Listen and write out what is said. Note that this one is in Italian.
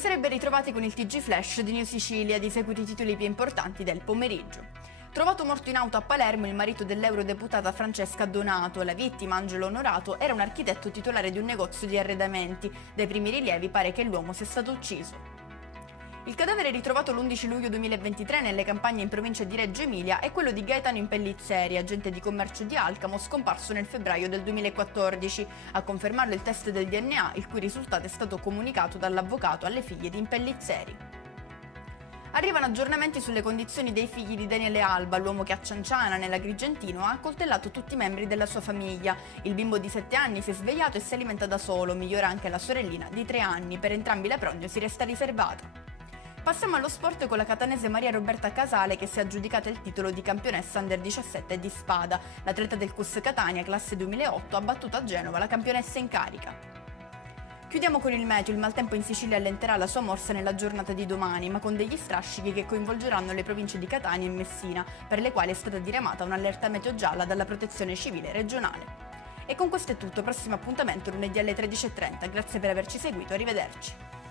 Buonasera e ben ritrovati con il TG Flash di New Sicilia, di seguire i titoli più importanti del pomeriggio. Trovato morto in auto a Palermo il marito dell'eurodeputata Francesca Donato. La vittima, Angelo Onorato, era un architetto titolare di un negozio di arredamenti. Dai primi rilievi pare che l'uomo sia stato ucciso. Il cadavere ritrovato l'11 luglio 2023 nelle campagne in provincia di Reggio Emilia è quello di Gaetano Impellizzeri, agente di commercio di Alcamo, scomparso nel febbraio del 2014. A confermarlo il test del DNA, il cui risultato è stato comunicato dall'avvocato alle figlie di Impellizzeri. Arrivano aggiornamenti sulle condizioni dei figli di Daniele Alba, l'uomo che a Cianciana, nell'Agrigentino, ha accoltellato tutti i membri della sua famiglia. Il bimbo di 7 anni si è svegliato e si alimenta da solo, migliora anche la sorellina di 3 anni. Per entrambi la prognosi resta riservata. Passiamo allo sport con la catanese Maria Roberta Casale che si è aggiudicata il titolo di campionessa Under 17 di spada. L'atleta del CUS Catania, classe 2008, ha battuto a Genova la campionessa in carica. Chiudiamo con il meteo. Il maltempo in Sicilia allenterà la sua morsa nella giornata di domani, ma con degli strascichi che coinvolgeranno le province di Catania e Messina, per le quali è stata diremata un'allerta meteo gialla dalla Protezione Civile regionale. E con questo è tutto, prossimo appuntamento lunedì alle 13:30. Grazie per averci seguito, arrivederci.